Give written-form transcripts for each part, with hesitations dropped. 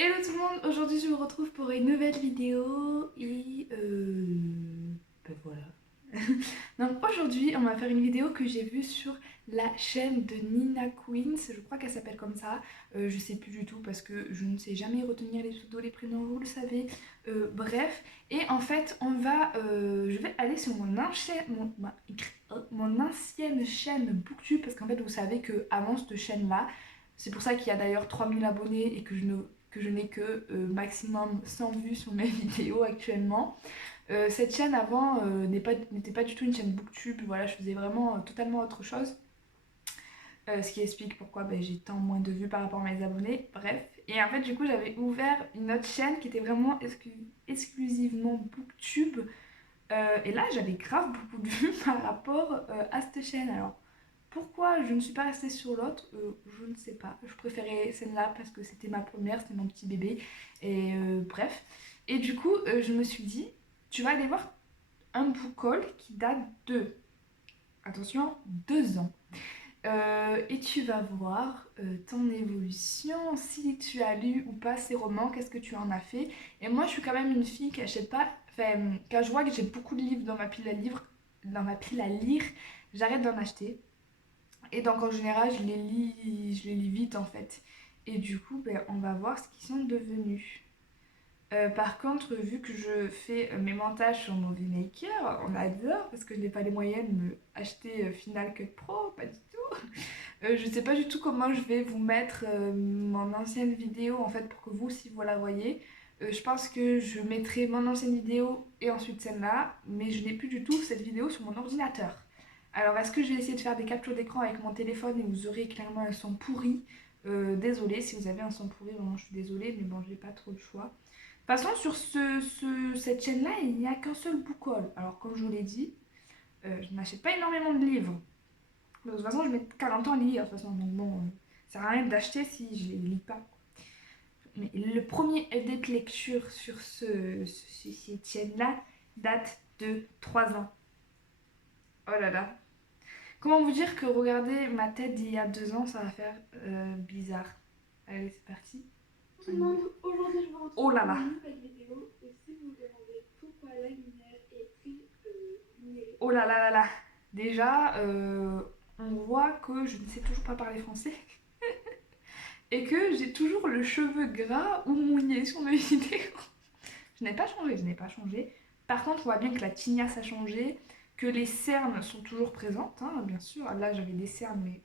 Hello tout le monde, aujourd'hui je vous retrouve pour une nouvelle vidéo et ben voilà. Donc aujourd'hui on va faire une vidéo que j'ai vue sur la chaîne de Nina Queens, je crois qu'elle s'appelle comme ça, je sais plus du tout parce que je ne sais jamais retenir les pseudos, les prénoms, vous le savez, bref. Et en fait je vais aller sur mon ancienne chaîne Booktube parce qu'en fait vous savez que avant cette chaîne là, c'est pour ça qu'il y a d'ailleurs 3000 abonnés et que je n'ai que maximum 100 vues sur mes vidéos actuellement. Cette chaîne avant n'était pas du tout une chaîne booktube, voilà, je faisais vraiment totalement autre chose. Ce qui explique pourquoi j'ai tant moins de vues par rapport à mes abonnés, bref. Et en fait du coup j'avais ouvert une autre chaîne qui était vraiment exclusivement booktube. Et là j'avais grave beaucoup de vues par rapport à cette chaîne. Alors pourquoi je ne suis pas restée sur l'autre, je ne sais pas. Je préférais celle-là parce que c'était ma première, c'était mon petit bébé. Et bref. Et du coup, je me suis dit, tu vas aller voir un book haul qui date de, attention, 2 ans. Et tu vas voir ton évolution, si tu as lu ou pas ces romans, qu'est-ce que tu en as fait. Et moi, je suis quand même une fille qui achète pas, enfin, quand je vois que j'ai beaucoup de livres dans ma pile à lire, j'arrête d'en acheter. Et donc en général, je les lis vite en fait. Et du coup, on va voir ce qu'ils sont devenus. Par contre, vu que je fais mes montages sur Movie Maker, on adore parce que je n'ai pas les moyens de me acheter Final Cut Pro, pas du tout. Je ne sais pas du tout comment je vais vous mettre mon ancienne vidéo en fait pour que vous aussi vous la voyez. Je pense que je mettrai mon ancienne vidéo et ensuite celle-là, mais je n'ai plus du tout cette vidéo sur mon ordinateur. Alors est-ce que je vais essayer de faire des captures d'écran avec mon téléphone et vous aurez clairement un son pourri. Désolée si vous avez un son pourri, vraiment je suis désolée, mais bon, je n'ai pas trop le choix. De toute façon, sur cette chaîne-là, il n'y a qu'un seul book haul. Alors, comme je vous l'ai dit, je n'achète pas énormément de livres. De toute façon, je mets qu'à longtemps à lire. De toute façon, donc bon, ça sert à rien d'acheter si je ne les lis pas. Mais le premier aide de lecture sur cette chaîne-là date de 3 ans. Oh là là. Comment vous dire que regarder ma tête d'il y a 2 ans, ça va faire bizarre. Allez, c'est parti. Tout le monde, aujourd'hui je vous retrouve Oh là pour là. une nouvelle vidéo et si vous vous demandez pourquoi la lumière est plus lumineuse. Oh là là là là. Déjà, on voit que je ne sais toujours pas parler français et que j'ai toujours le cheveu gras ou mouillé sur mes vidéos. Je n'ai pas changé. Par contre, on voit bien que la tignasse a changé, que les cernes sont toujours présentes, hein, bien sûr. Là, j'avais des cernes, mais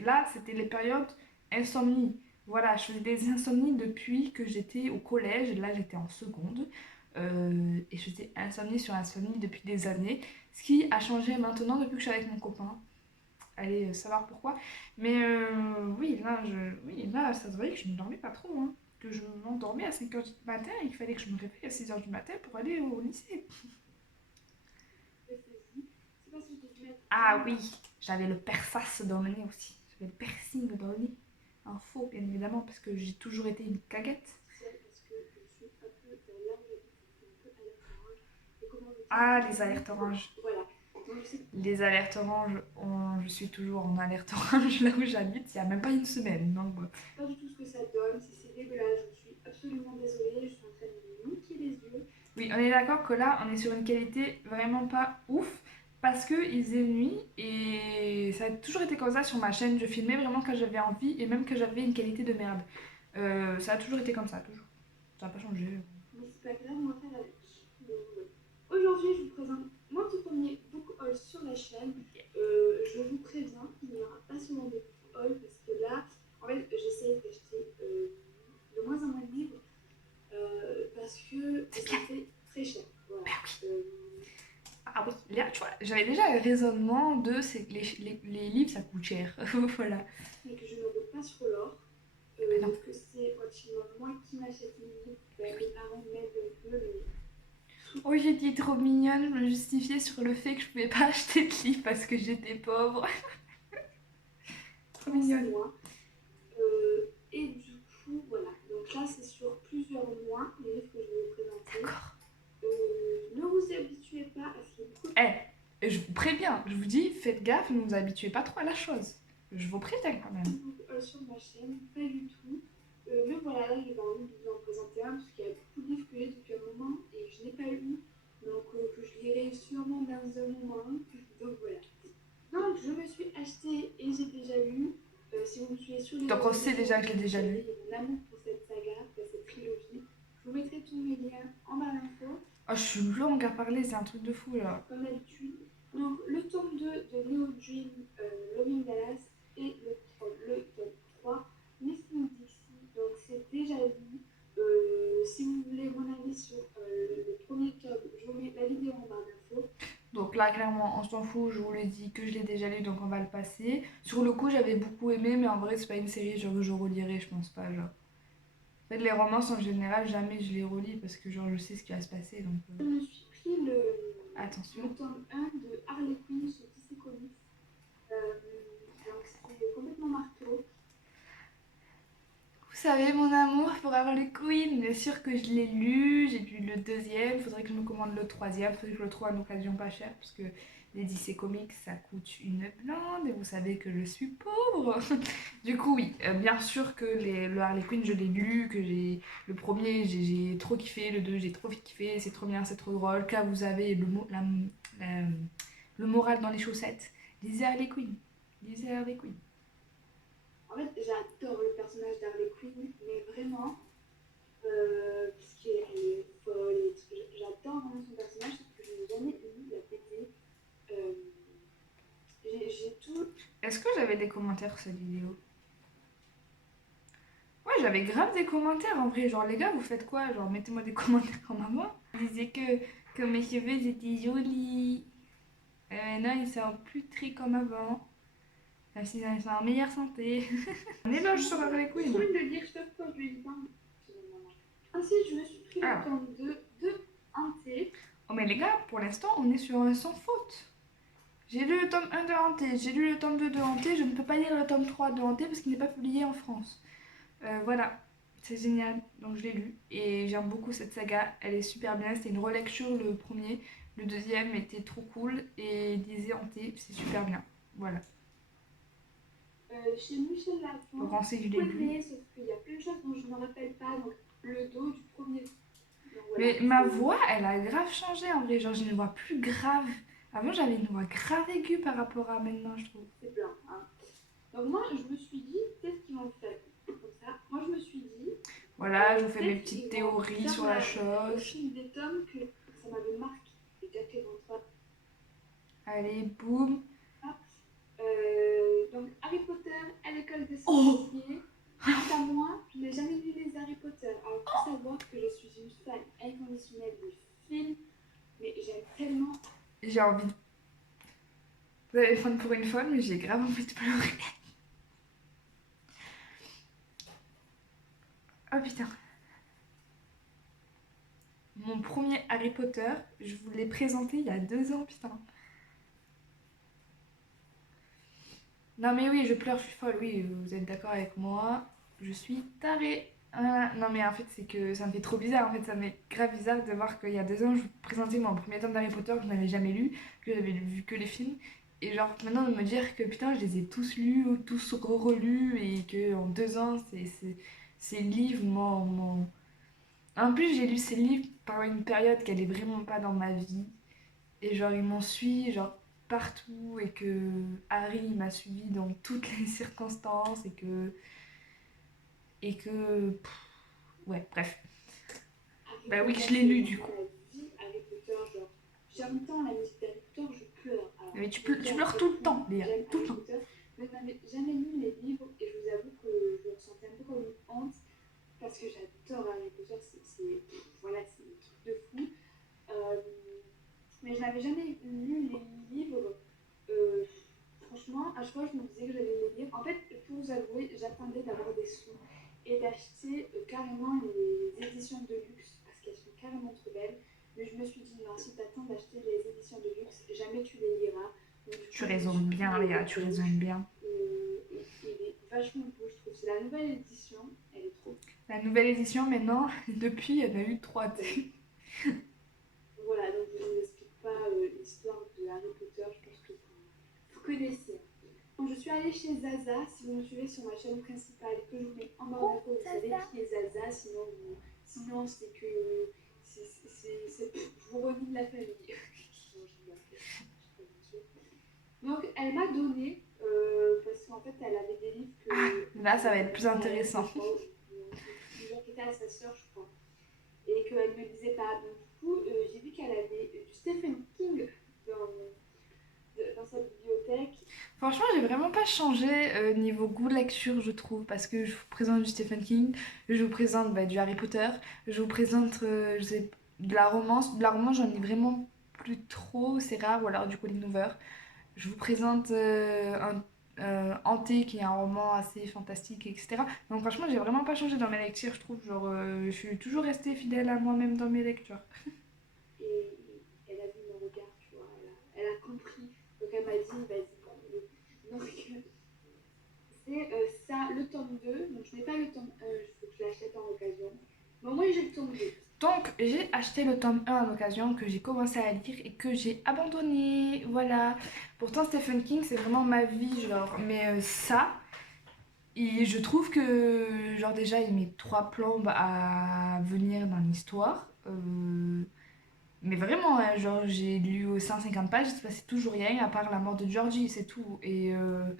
là, c'était les périodes insomnie. Voilà, je faisais des insomnies depuis que j'étais au collège. Là, j'étais en seconde. Et je faisais insomnie sur insomnie depuis des années. Ce qui a changé maintenant depuis que je suis avec mon copain. Allez savoir pourquoi. Mais oui, là, ça se voyait que je ne dormais pas trop. Hein. Que je m'endormais à 5h du matin et qu'il fallait que je me réveille à 6h du matin pour aller au lycée. C'est parce que je t'ai dû mettre Ah oui, vraiment j'avais le perças dans le nez aussi. J'avais le piercing dans le nez. Un faux, bien évidemment, parce que j'ai toujours été une caguette. seule parce que je suis un peu là où j'habite, c'est un peu alerte orange. Et comment vous dire Ah, que les alertes oranges. voilà. Donc je sais Les alertes oranges, je suis toujours en alerte orange là où j'habite, il n'y a même pas une semaine. Donc, bon. pas du tout ce que ça donne, si c'est dégueulasse, je suis absolument désolée, je suis en train de me niquer les yeux. Oui, on est d'accord que là, on est sur une qualité vraiment pas ouf parce qu'il faisait nuit et ça a toujours été comme ça sur ma chaîne. Je filmais vraiment quand j'avais envie et même quand j'avais une qualité de merde. Ça a toujours été comme ça, toujours. Ça n'a pas changé. Mais c'est pas grave, on va faire avec. Donc, aujourd'hui, je vous présente mon tout premier book haul sur la chaîne. Je vous préviens, il n'y aura pas souvent de book haul parce que là, en fait, j'essaie d'acheter de moins en moins de livres parce que C'est ça bien. fait très cher. Voilà. Bah oui. Ah oui, là, tu vois, j'avais déjà le raisonnement de c'est que les livres ça coûte cher. Voilà. Et que je ne veux pas sur l'or. Bah non. Que c'est pratiquement moi qui m'achète les livres. Ben, mes parents m'aident un peu, mais Oh, j'étais trop mignonne, je me justifiais sur le fait que je pouvais pas acheter de livres parce que j'étais pauvre. Trop souvent c'est mignonne. moi. Et du coup, voilà. Donc là, c'est sur plusieurs mois, les livres que je vais vous présenter. D'accord. Ne vous habituez pas à ce qu'il y ait beaucoup de... Je vous préviens, je vous dis, faites gaffe, ne vous habituez pas trop à la chose. Je vous préviens quand même. Sur ma chaîne, pas du tout. Mais voilà, là j'avais envie de vous en présenter un parce qu'il y a beaucoup de livres que j'ai depuis un moment et je n'ai pas lu. Donc que je lirai sûrement dans un moment. Donc voilà. Donc je me suis acheté et j'ai déjà lu. Si vous me suivez sur les Donc on réseaux sait sociaux, déjà que je l'ai déjà lu. mon amour pour cette saga, cette trilogie. Je vous mettrai tous mes liens en barre d'infos. Oh, je suis longue à parler, c'est un truc de fou là. Comme d'habitude. Donc le tome 2 de Neo Dream, Loving Dallas et le tome 3, Missing Dixie. Donc c'est déjà lu. Si vous voulez mon avis sur le premier tome, je vous mets la vidéo en barre d'infos. Donc là, clairement, on s'en fout, je vous l'ai dit que je l'ai déjà lu, donc on va le passer. Sur le coup, j'avais beaucoup aimé, mais en vrai, c'est pas une série genre, que je relirai, je pense pas. Genre. En fait, les romances en général, jamais je les relis parce que genre, je sais ce qui va se passer. Donc, Je me suis pris attention. le tome 1 de Harley Quinn sur DC Comics. Donc c'est complètement marteau. Vous savez, mon amour pour Harley Quinn, bien sûr que je l'ai lu, j'ai lu le deuxième, faudrait que je me commande le troisième, faudrait que je le trouve en occasion pas cher parce que les DC Comics ça coûte une blinde et vous savez que je suis pauvre. Du coup, oui, bien sûr que le Harley Quinn je l'ai lu, que j'ai le premier j'ai trop kiffé, le deux j'ai trop kiffé, c'est trop bien, c'est trop drôle. Là, vous avez le moral dans les chaussettes. Lisez Harley Quinn, lisez Harley Quinn. En fait, j'adore le personnage d'Harley Quinn, mais vraiment, parce qu'elle est folle et tout. J'adore vraiment son personnage, sauf que je n'ai jamais lu la BD. Euh, j'ai tout. Est-ce que j'avais des commentaires sur cette vidéo? Ouais, j'avais grave des commentaires en vrai. Genre, les gars, vous faites quoi? Genre, mettez-moi des commentaires comme avant. Ils disaient que mes cheveux ils étaient jolis. Maintenant, ils sont plus très comme avant. Même s'ils sont en meilleure santé. On éloge sur Harley Je Quinn. viens de lire chaque fois que je lui parle. Ensuite, je me suis pris Ah. le tome 2 de Hanté. Oh, mais les gars, pour l'instant, on est sur un sans faute. J'ai lu le tome 1 de Hanté, j'ai lu le tome 2 de Hanté. Je ne peux pas lire le tome 3 de Hanté parce qu'il n'est pas publié en France. Voilà. C'est génial, donc je l'ai lu et j'aime beaucoup cette saga, elle est super bien, c'était une relecture le premier, le deuxième était trop cool et lisez Hanté, c'est super bien, voilà. Chez Michel Lafon, Donc on sait que je l'ai lu. sauf qu'il y a plein de choses dont je ne me rappelle pas, donc le dos du premier. Donc, voilà, Mais ma voix, elle a grave changé en vrai, genre j'ai une voix plus grave. Avant j'avais une voix grave aiguë par rapport à maintenant je trouve. c'est blanc. Hein. Donc moi, je me suis dit, peut-être qu'ils vont faire comme ça. Moi, je me suis dit... Voilà, je vous fais mes petites théories sur la chose. Au fil des tomes que ça m'avait marqué. J'ai déjà fait dans toi. Allez, boum. Donc Harry Potter à l'école des sorciers. Quant à moi, je n'ai jamais lu les Harry Potter. Alors il faut savoir que je suis une fan inconditionnelle des films, mais j'aime tellement. J'ai envie de... Vous allez prendre pour une folle, mais j'ai grave envie de pleurer. Oh putain. Mon premier Harry Potter, je vous l'ai présenté il y a 2 ans, putain. Non mais oui, je pleure, je suis folle, oui, vous êtes d'accord avec moi. Je suis tarée. Voilà. Non mais en fait, c'est que ça me fait trop bizarre, en fait, ça me fait grave bizarre de voir qu'il y a 2 ans, je vous présentais mon premier tome d'Harry Potter que je n'avais jamais lu, que j'avais vu que les films. Et genre maintenant de me dire que putain, je les ai tous lus, tous relus, et que en 2 ans, ces livres En plus, j'ai lu ces livres pendant une période qu'elle est vraiment pas dans ma vie. Et genre, il m'en suit, genre, partout. Et que Harry m'a suivi dans toutes les circonstances. Ouais, bref. Harry Bah oui, Potter, je l'ai lu c'est du coup. la vie Harry Potter, genre. J'entends la musique d'Harry Potter, je pleure. Alors, Mais tu pleures tout le temps, Léa. j'aime Tout le Harry temps. Potter, mais je n'avais jamais lu les livres et je vous avoue que je le ressentais un peu comme une honte parce que j'adore Harry Potter, voilà, c'est un truc de fou. Euh, mais je n'avais jamais lu les livres. Euh, Franchement, à chaque fois, je me disais que j'allais les lire. En fait, pour vous avouer, j'attendais d'avoir des sous et d'acheter carrément les éditions de luxe parce qu'elles sont carrément trop belles. Mais je me suis dit, non, si tu attends d'acheter les éditions de luxe, jamais tu les liras. Donc, Tu raisonnes bien, Léa, tu raisonnes bien. Il est vachement beau, je trouve. C'est la nouvelle édition, elle est trop. La nouvelle édition, maintenant, depuis, il y en a eu 3. Voilà, donc je ne vous explique pas l'histoire de Harry Potter, je pense que vous connaissez. Quand je suis allée chez Zaza. Si vous me suivez sur ma chaîne principale, que je vous mets en barre d'infos, vous savez qui est Zaza. Sinon c'est que je vous relie de la famille. Non, je rigole. Donc elle m'a donné, parce qu'en fait elle avait des livres que... Là, ça va être plus intéressant. Qui était à sa sœur, je crois. Et qu'elle ne lisait pas. Donc du coup, j'ai vu qu'elle avait du Stephen King dans sa bibliothèque. Franchement, j'ai vraiment pas changé niveau goût de lecture, je trouve, parce que je vous présente du Stephen King, je vous présente du Harry Potter, je vous présente je sais, de la romance. De la romance, j'en ai vraiment plus trop, c'est rare, ou alors du Colin Hoover. Je vous présente un Hanté, qui est un roman assez fantastique, etc. Donc franchement, j'ai vraiment pas changé dans mes lectures, je trouve. Genre, je suis toujours restée fidèle à moi-même dans mes lectures. Et elle a vu mon regard, tu vois, elle a compris. Donc elle m'a dit, vas-y, prends-le. Donc c'est ça, le tome 2. Donc je n'ai pas le tome 1, il faut que je l'achète en occasion. Mais au moins j'ai le tome 2. Donc, j'ai acheté le tome 1 en occasion, que j'ai commencé à lire et que j'ai abandonné. Voilà. Pourtant, Stephen King, c'est vraiment ma vie, genre. Mais ça, et je trouve que, genre, déjà, il met 3 plombes à venir dans l'histoire. Mais vraiment, hein, genre, j'ai lu 150 pages, il se passait toujours rien, à part la mort de Georgie, c'est tout. Et il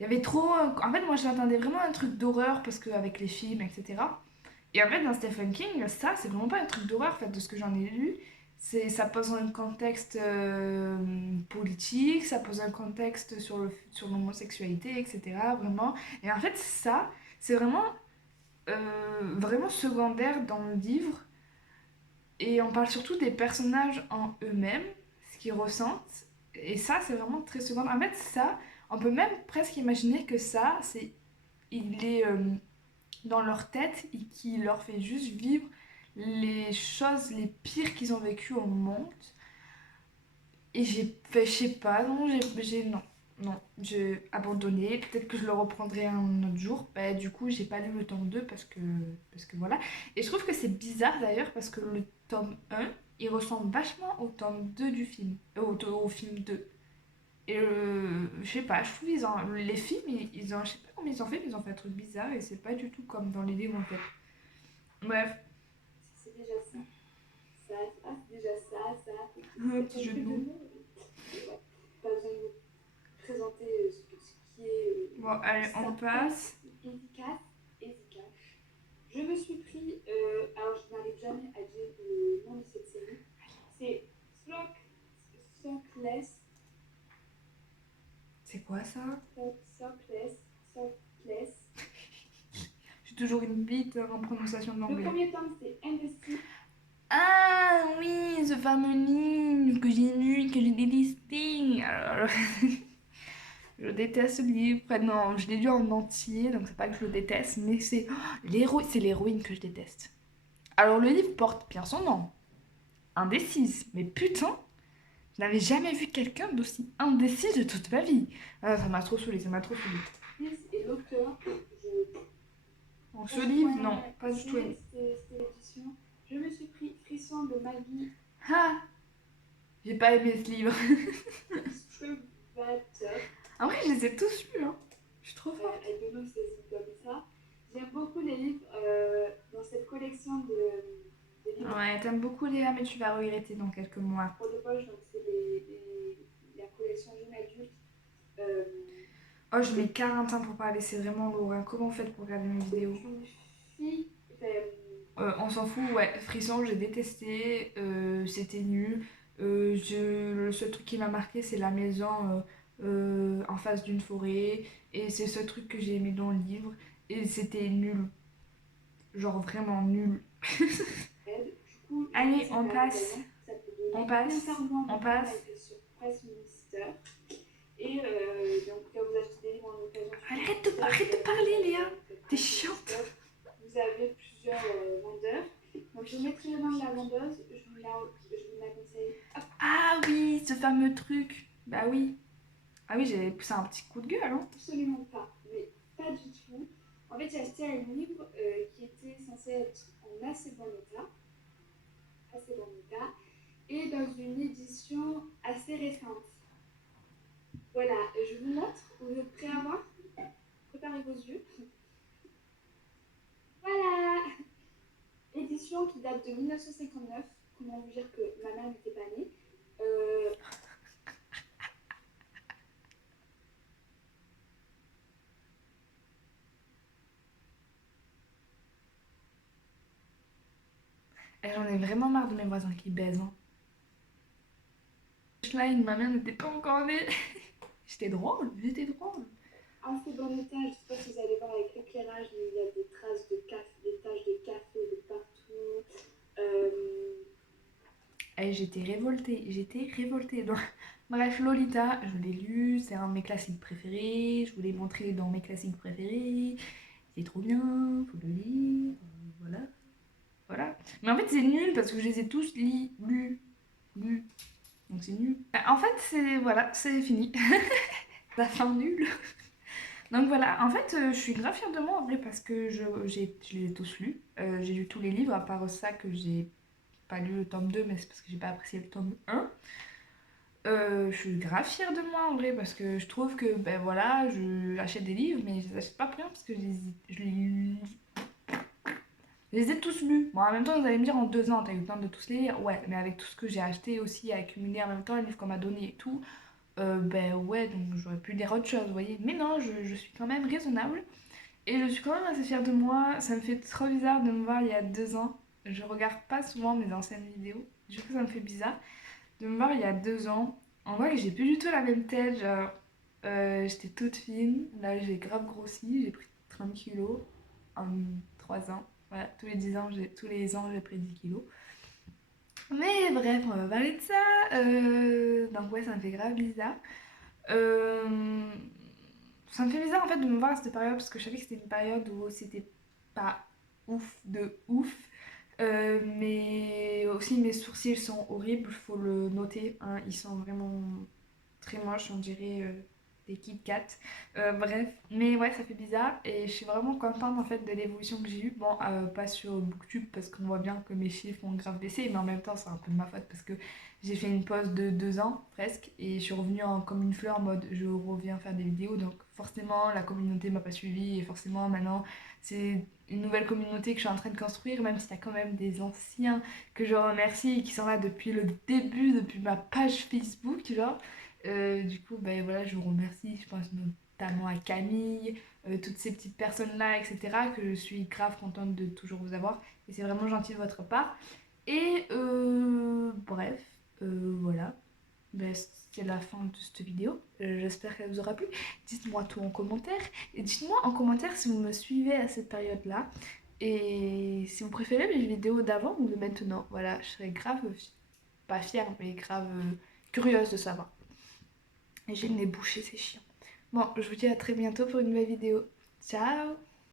y avait trop. En fait, moi, je m'attendais vraiment à un truc d'horreur, parce qu'avec les films, etc. Et en fait, dans Stephen King, ça, c'est vraiment pas un truc d'horreur, en fait, de ce que j'en ai lu. Ça pose un contexte politique, ça pose un contexte sur l'homosexualité, etc. Vraiment. Et en fait, ça, c'est vraiment secondaire dans le livre. Et on parle surtout des personnages en eux-mêmes, ce qu'ils ressentent. Et ça, c'est vraiment très secondaire. En fait, ça, on peut même presque imaginer que ça, il est dans leur tête et qui leur fait juste vivre les choses les pires qu'ils ont vécues au monde. Et j'ai fait, je sais pas, non, non, j'ai abandonné. Peut-être que je le reprendrai un autre jour. Bah, du coup, j'ai pas lu le tome 2 parce que voilà. Et je trouve que c'est bizarre d'ailleurs parce que le tome 1, il ressemble vachement au tome 2 du film, au film 2. Et je sais pas, je trouve les films, je sais pas comment ils ont fait, mais ils ont fait un truc bizarre et c'est pas du tout comme dans les livres en fait. Bref, C'est déjà ça. C'est déjà ça. un petit jeu de mots. Ouais. Pas besoin de vous présenter ce qui est. Bon, allez, on passe. Efficace. Je me suis pris. Alors, je n'arrive jamais à dire le nom de cette série. C'est Sockless. C'est quoi ça? Sockless. J'ai toujours une bite en prononciation de Le l'anglais. premier tome, c'est Invested. Ah oui, ce fameux livre que j'ai lu, que j'ai détesté. Alors, je déteste ce livre. Enfin, non, je l'ai lu en entier, donc c'est pas que je le déteste, mais c'est c'est l'héroïne que je déteste. Alors le livre porte bien son nom, Indécise, mais putain, je n'avais jamais vu quelqu'un d'aussi indécis de toute ma vie. Ah, ça m'a trop saoulée, ça m'a trop saoulée. Et l'auteur, Donc ce livre, non, pas du tout aimé. C'est l'édition. Je me suis pris Frisson de Maggie Ah, j'ai pas aimé ce livre. Strubbater. En vrai, je les ai tous lus, hein. Je suis trop forte. I don't know si ça se dit comme ça. J'aime beaucoup les livres dans cette collection de livres. Ouais, t'aimes beaucoup Léa, mais tu vas regretter dans quelques mois. Pour de poche, donc c'est la collection jeune adulte. Oh, je mets 40 ans pour parler, c'est vraiment lourd, hein. Comment vous faites pour regarder mes vidéos? Une fille. On s'en fout, ouais. Frisson, j'ai détesté, c'était nul. Le seul truc qui m'a marqué, c'est la maison en face d'une forêt. Et c'est ce truc que j'ai aimé dans le livre. Et c'était nul. Genre vraiment nul. Coup, Allez, on passe. On passe. On passe. Sur Presse Minister. Et donc, quand vous achetez des livres en occasion. Arrête de parler, Léa. T'es chiante. Vous avez plusieurs vendeurs. Donc, je mettrai le nom de la vendeuse. Je vous la conseille. Ah oui, ce fameux truc. Bah oui. Ah oui, j'ai poussé un petit coup de gueule, hein. Absolument pas. Mais pas du tout. En fait, j'ai acheté un livre qui était censé être en assez bon état. Et dans une édition assez récente. Ouais, Voilà, je vous montre. Vous êtes prêts à voir? Préparez vos yeux. Voilà! Édition qui date de 1959. Comment vous dire que ma mère n'était pas née. Euh, Et j'en ai vraiment marre de mes voisins qui baisent. Hein. Line, ma mère n'était pas encore née. J'étais drôle, j'étais drôle. Assez bon état, je ne sais pas si vous allez voir avec l'éclairage, mais il y a des traces de café, des taches de café de partout. Et j'étais révoltée. Donc, bref, Lolita, je l'ai lu, c'est un de mes classiques préférés. Je vous l'ai montré dans mes classiques préférés. C'est trop bien, faut le lire. Voilà, voilà. Mais en fait, c'est nul parce que je les ai tous lus. Donc c'est nul. En fait, c'est voilà, c'est fini. La fin nulle. Donc voilà, en fait, je suis grave fière de moi en vrai parce que je les ai tous lus. J'ai lu tous les livres, à part ça que j'ai pas lu le tome 2, mais c'est parce que j'ai pas apprécié le tome 1. Je suis grave fière de moi en vrai parce que je trouve que ben voilà, je achète des livres mais je les achète pas pour rien parce que je les ai tous lus. Bon, en même temps, vous allez me dire en 2 ans, t'as eu le temps de tous les lire. Ouais, mais avec tout ce que j'ai acheté aussi, accumulé en même temps, les livres qu'on m'a donné et tout, ben ouais, donc j'aurais pu lire autre chose, vous voyez. Mais non, je suis quand même raisonnable et je suis quand même assez fière de moi. Ça me fait trop bizarre de me voir il y a 2 ans. Je regarde pas souvent mes anciennes vidéos. Du coup, ça me fait bizarre de me voir il y a 2 ans. En vrai, j'ai plus du tout la même tête. Genre, j'étais toute fine. Là, j'ai grave grossi. J'ai pris 30 kilos en 3 ans. Voilà, tous les ans, j'ai pris 10 kilos. Mais bref, on va parler de ça. Donc ouais, ça me fait grave bizarre. Euh, Ça me fait bizarre en fait de me voir à cette période parce que je savais que c'était une période où c'était pas ouf de ouf. Mais aussi mes sourcils sont horribles, faut le noter. Hein, ils sont vraiment très moches, on dirait des Kit Kat. Bref, mais ouais, ça fait bizarre et je suis vraiment contente en fait de l'évolution que j'ai eue. Bon, pas sur Booktube parce qu'on voit bien que mes chiffres ont grave baissé, mais en même temps, c'est un peu de ma faute parce que j'ai fait une pause de 2 ans presque et je suis revenue comme une fleur en mode je reviens faire des vidéos. Donc, forcément, la communauté m'a pas suivi et forcément, maintenant, c'est une nouvelle communauté que je suis en train de construire, même s'il y a quand même des anciens que je remercie et qui sont là depuis le début, depuis ma page Facebook, genre. Du coup, ben voilà, je vous remercie. Je pense notamment à Camille, toutes ces petites personnes-là, etc., que je suis grave contente de toujours vous avoir. Et c'est vraiment gentil de votre part. Et bref, voilà. Ben, c'est la fin de cette vidéo. J'espère qu'elle vous aura plu. Dites-moi tout en commentaire. Et dites-moi en commentaire si vous me suivez à cette période-là. Et si vous préférez mes vidéos d'avant ou de maintenant. Voilà, je serais grave, pas fière, mais grave curieuse de savoir. Et j'ai le nez bouché, c'est chiant. Bon, je vous dis à très bientôt pour une nouvelle vidéo. Ciao!